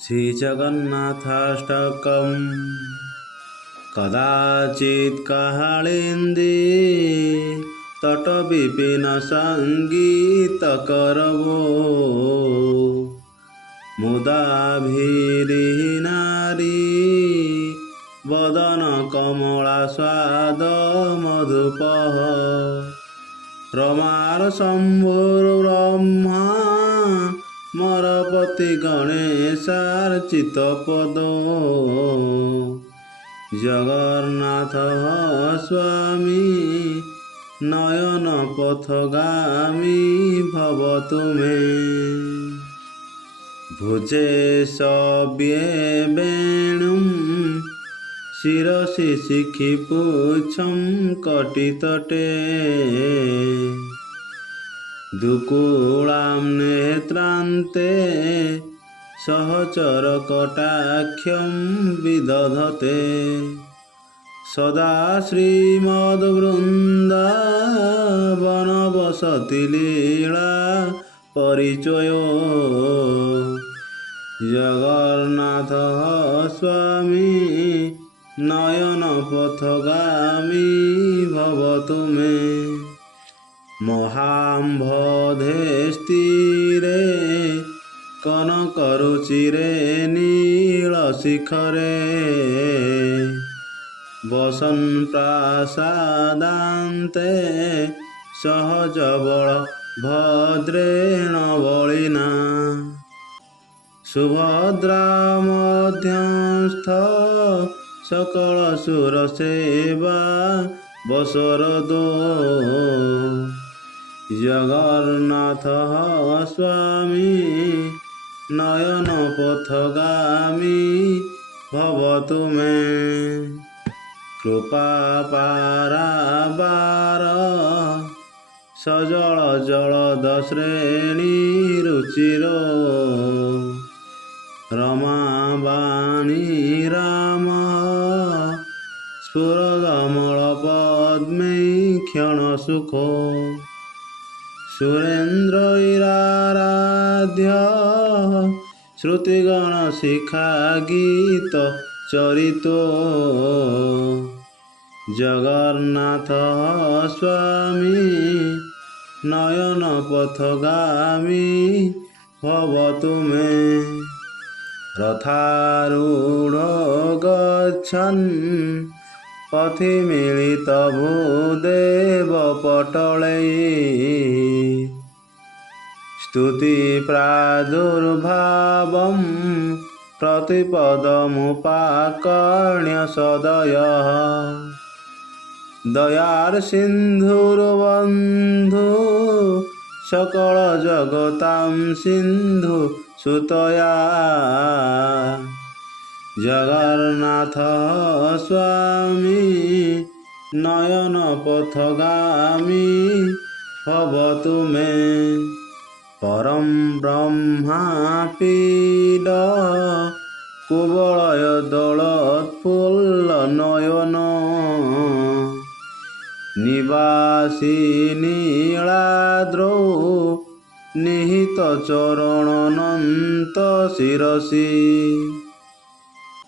श्रीजगन्नाथाष्टकम् कदाचित् कालिन्दी तटविपिन सङ्गीतकरवो मुदाभिरीनारी वदन कमलास्वाद मधुपः रमार शम्भुर्ब्रह्मा मरपति गणेशार्चितपदो जगन्नाथ स्वामी नयन पथगामी भवतु मे भुजे सव्ये वेणुं शिरसि शिखिपुच्छं कटितटे दुकूलां नेत्रान्ते सहचरकटाक्षं विदधते सदा श्रीमद्वृन्दावनवसति लीला परिचयो जगन्नाथ स्वामी नयन पथगामी भवतु मे महाम्भोधे स्थिरे कनकरुचिरे नीलशिखरे वसन् प्रासादान्ते सहजबल भद्रेण बलिना सुभद्रा मध्यस्थ सकलसुरसेवा वसरदो जगन्नाथ स्वामी नयन पथगामी भवतु मे कृपा पारावार सजल जलद श्रेणी रुचिरो रमावाणी राम स्फुरदमल पद्मे क्षण सुखो सुरेन्द्र इराराध्य श्रुतिगण शिखा गीत चरितो जगन्नाथ स्वामी नयन पथगामी भवतु मे रथारूढ़ गच्छन् पथि मिलित भूदेव पटलै स्तुति प्रादुर्भावं प्रतिपदमुपाकर्ण्य सदयः दयार सिन्धुर्बन्धु सकल जगतां सिन्धु सुतया जगन्नाथ स्वामी नयन पथगामी भवतु मे परं ब्रह्मा पीड कुवलय दलोत्फुल्ल नयन निवासी नीलाद्रौ निहित चरणनन्त शिरसि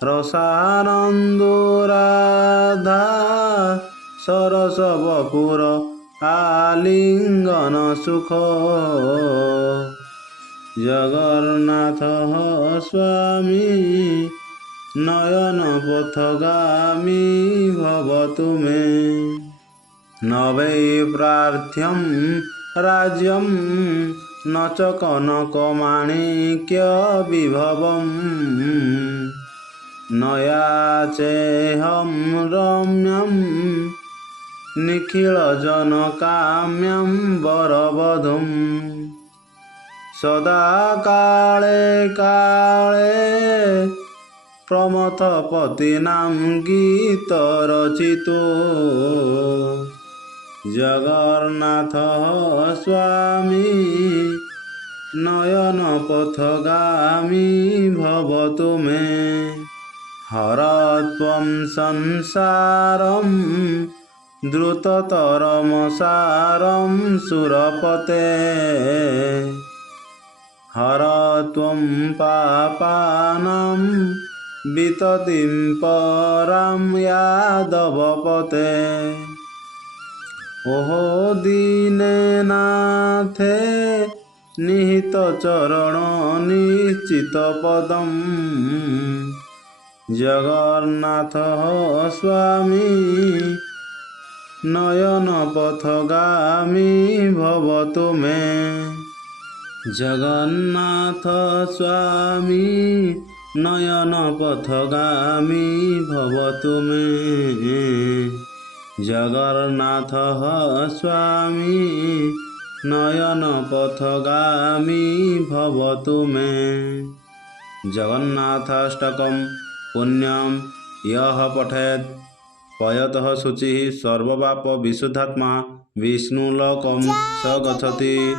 रसानन्दो राधा सरस बपुर आलिङ्गन सुख जगन्नाथ स्वामी नयन पथगामी भवतु मे न वै प्रार्थ्यं राज्यं न च कनकमाणिक्यविभवम् न याचेऽहं रम्यं निखिलजनकाम्यं वरवधूं सदा काले काले प्रमथपतीनां गीतरचितो जगन्नाथ स्वामी नयन पथगामी भवतु मे हरत्वं संसारं द्रुततरमसारं सुरपते हर त्वं पापानां विततिं परां यादवपते। ओहो दीननाथे निहितचरण निश्चितपदं जगन्नाथ स्वामी नयनपथगामी भवतु मे। जगन्नाथ स्वामी नयनपथगामी भवतु मे। जगन्नाथ स्वामी नयनपथगामी भवतु मे। जगन्नाथाष्टकं पुण्यं यः पठेत् पयतः शुचिः सर्वपाप विशुद्धात्मा विष्णुलोकं स गच्छति।